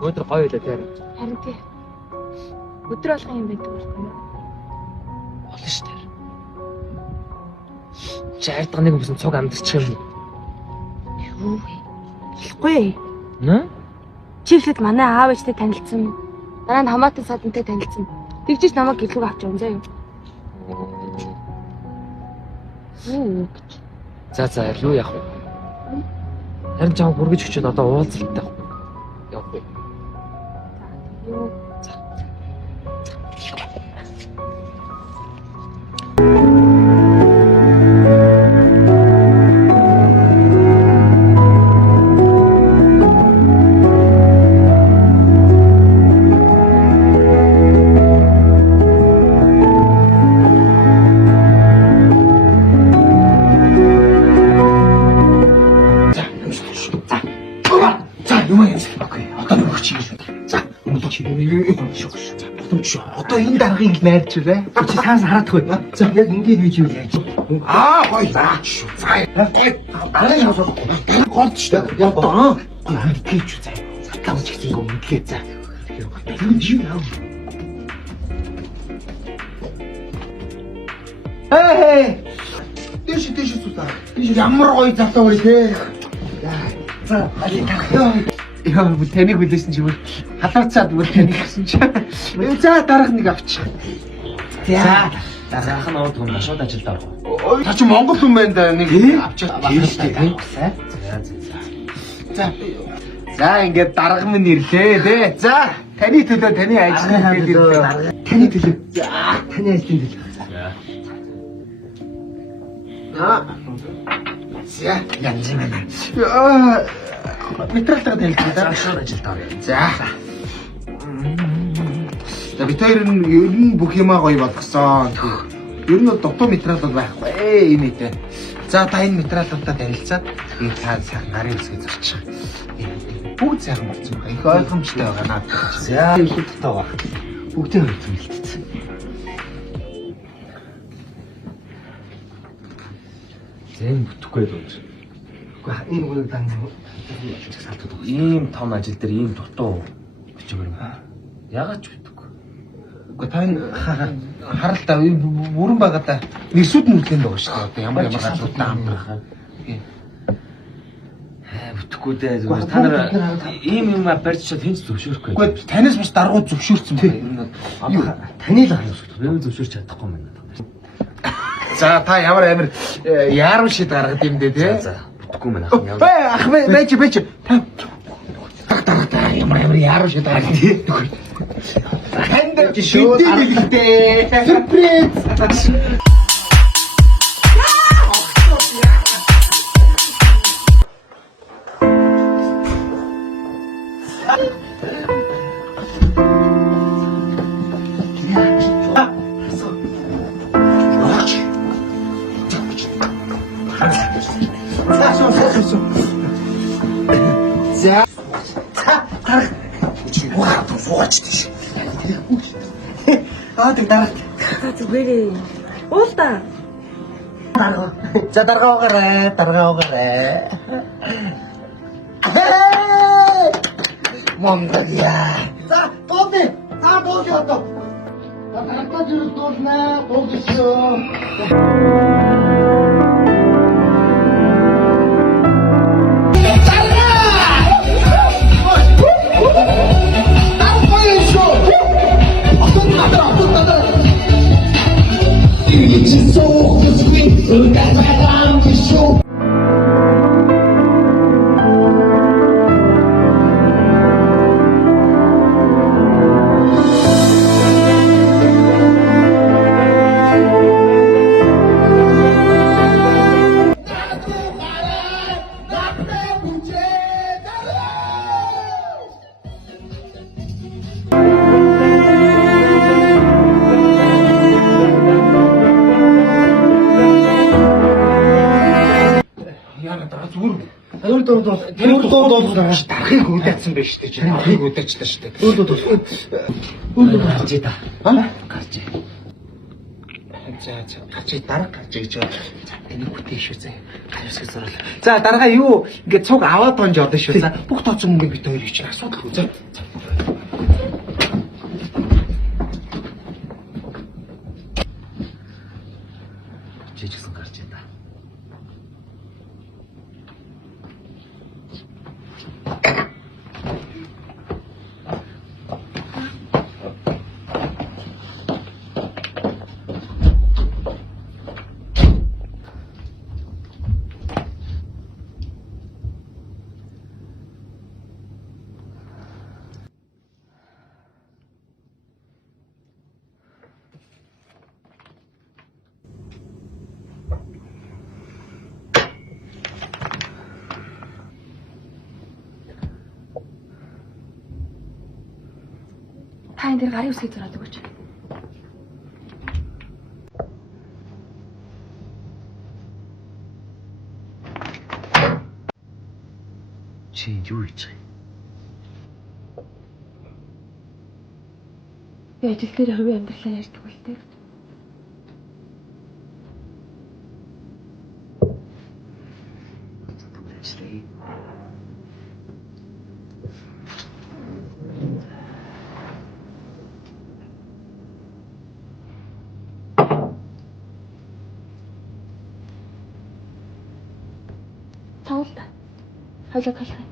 Өдөр гоё байлаа тэр. Харин тий. Өдөр болгон юм байдаг байхгүй юу? Болно шүү дээ. Чи айдгаа нэг юмсан цуг амдэрчих юм уу? Юу вэ? Хэлэхгүй. Нэ? Чи ихлэд манай аав ээжтэй танилцсан. Дараа нь хамаатан садантай танилцсан. Тэгжиж намайг гэлүүг авч явна заа юу? Юу гэж? За юу яах вэ? Харин чам хүргэж өчөөд одоо уулзалттай явах. Явах уу? Юу? Одоо энэ даргаыг найрчвэ. Чи цаас хараадгүй. За яг ингээд хийж юу яаж. Гоё заач шүү. За. Дараа нь явах. Голд шүү. Одоо. Хийж үү заа. Затам ч гэсэн юм мэдгээ за. Юу яав. Дэш суудаа. Ямар гоё залуу вэ те. За, аль тахё. Яа, таныг хүлээсэн чи бүр халаарцаад бүр таныг гэсэн чи. За, дараах нэг авчих. За, Дараах нь орд гомно шууд ажилд орох. та чи Монгол хүн байна да нэг авчих. Тийм шүү дээ. За, ингээд дарга минь ирлээ те. За, таны төлөө таны ажлын төлөө. Таны төлөө. За, таны ажлын төлөө. За, янз юм. Метралтаа дэлгэж За шууд ажилд орё. За. За бид хоёр нь ер нь бүх юмаа гоё болгосон. Ер нь дутуу материалууд байхгүй юм ээ. За та энэ материалуудаа танилцаад энэ цаа сайхан нарын үсгээ зорчих. Бүгд сайхан болсон байгаа. Их ойлгомжтой байгаа надад. За илүү дутаа баг. Бүгдээ ойлгосон хэлчихсэн. Зэн бүтэхгүй л үү. Гэхдээ энэ үгийг дан Ийм том ажил дээр ийм дутуу бичгээр юм. Ягаад ч бүтэхгүй. Гэхдээ та энэ харалтаа бүрэн байгаа да. Нэрсүүд нь үлдээн байгаа шүү дээ. Одоо ямар газруудаа амтрах. Бүтэхгүй дээ зүгээр. Та нар ийм юм барьчаад хинч зөвшөөрөхгүй. Гэхдээ танаас бас даргууд зөвшөөрсөн байна. Юу таны л хариуцлага. Би зөвшөөрч чадахгүй юм байна. За та ямар амир яарам шид гаргад юм дээ тий. За бүтэхгүй мэн ах. Ах байж. Та ямар яарам шид гаргад тий. Ханд шүү дээ. Сюрприз. За. Ваа, суугач тийш. Тэг дараа. Та зүгээрээ. Уул та. За даргаа угаарай. Мондагя. За, тооны. Дууж одоо. Дараатай зүйл дуулнаа. Дуулчихё. Тэр дууд дарахыг үдээсэн байж тээ чи. Дарахыг үдээчлээ шүү дээ. Дууд. Гарч та. Гарч. За гарч дараа гарч гэж байна. За энийг бүтээ шүү зэ. Хариусгаж зураал. За дараагаа юу ингээд цуг аваад гонж орно шүү. За бүх тооцсон мөнгө бит хоёрыг чинь асуудалгүй. За. Жижигсэн гарч байна. Та энэ дээр гарын үсгийг зураад өгөөч. Чи юу хийж байгаа юм? Би ажил дээр хувийн амьдралаа ярьдаг бол тээ. Ажлаа. Тавал та. Хойлоо талхай.